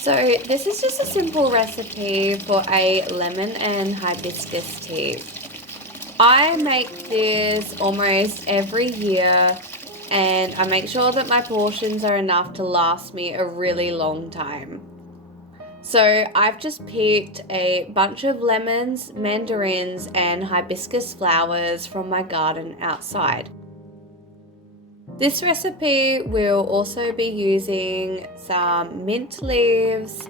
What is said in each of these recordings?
So this is just a simple recipe for a lemon and hibiscus tea. I make this almost every year and I make sure that my portions are enough to last me a really long time. So I've just picked a bunch of lemons, mandarins and hibiscus flowers from my garden outside. This recipe will also be using some mint leaves,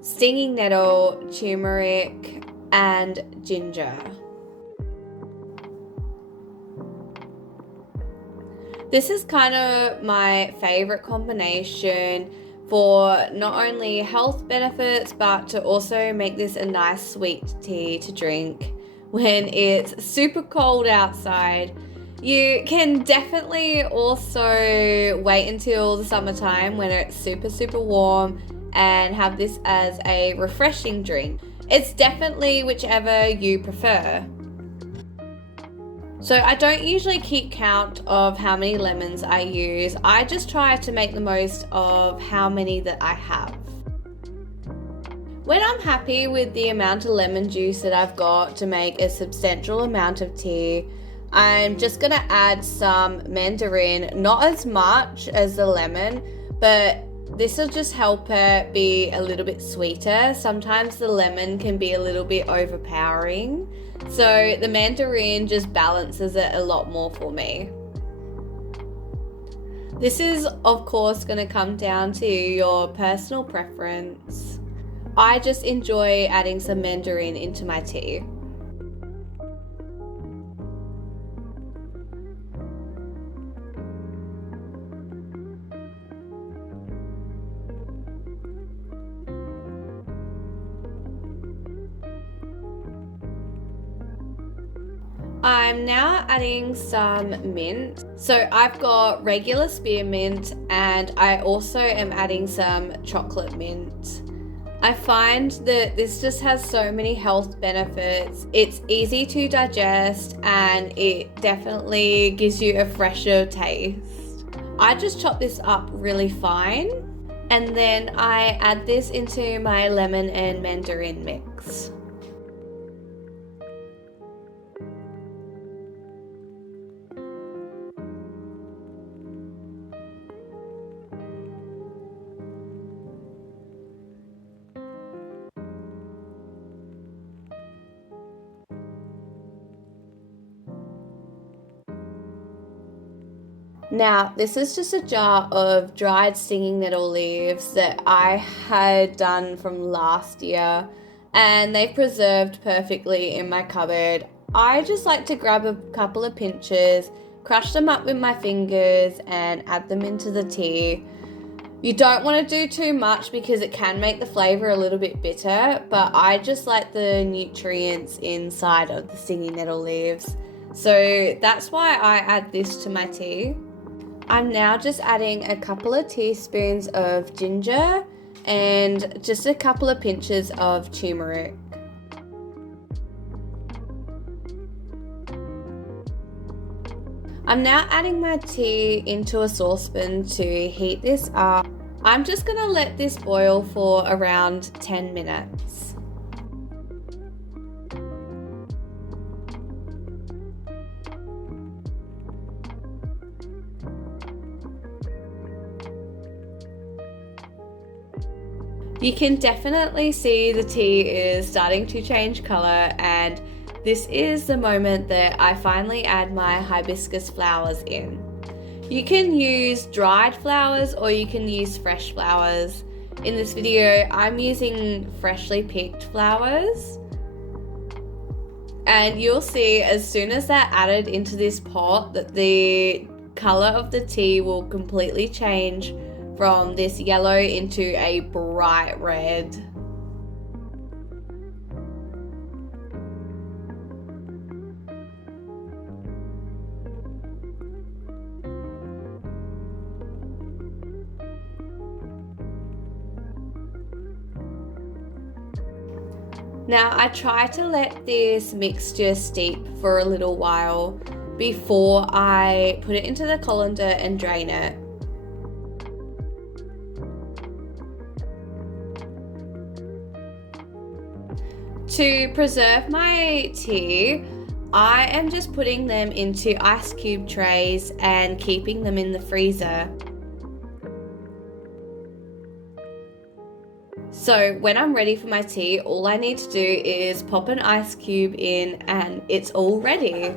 stinging nettle, turmeric, and ginger. This is kind of my favorite combination for not only health benefits, but to also make this a nice sweet tea to drink when it's super cold outside. You can definitely also wait until the summertime when it's super warm and have this as a refreshing drink. It's definitely whichever you prefer. So I don't usually keep count of how many lemons I use. I just try to make the most of how many that I have. When I'm happy with the amount of lemon juice that I've got to make a substantial amount of tea, I'm just gonna add some mandarin, not as much as the lemon, but this will just help it be a little bit sweeter. Sometimes the lemon can be a little bit overpowering, so the mandarin just balances it a lot more for me. This is of course going to come down to your personal preference. I just enjoy adding some mandarin into my tea. I'm now adding some mint. So I've got regular spearmint and I also am adding some chocolate mint. I find that this just has so many health benefits. It's easy to digest and it definitely gives you a fresher taste. I just chop this up really fine and then I add this into my lemon and mandarin mix. Now, this is just a jar of dried stinging nettle leaves that I had done from last year, and they've preserved perfectly in my cupboard. I just like to grab a couple of pinches, crush them up with my fingers, and add them into the tea. You don't want to do too much because it can make the flavour a little bit bitter, but I just like the nutrients inside of the stinging nettle leaves. So that's why I add this to my tea. I'm now just adding a couple of teaspoons of ginger and just a couple of pinches of turmeric. I'm now adding my tea into a saucepan to heat this up. I'm just going to let this boil for around 10 minutes. You can definitely see the tea is starting to change color, and this is the moment that I finally add my hibiscus flowers in. You can use dried flowers or you can use fresh flowers. In this video, I'm using freshly picked flowers. And you'll see as soon as they're added into this pot that the color of the tea will completely change from this yellow into a bright red. Now I try to let this mixture steep for a little while before I put it into the colander and drain it. To preserve my tea, I am just putting them into ice cube trays and keeping them in the freezer. So when I'm ready for my tea, all I need to do is pop an ice cube in and it's all ready.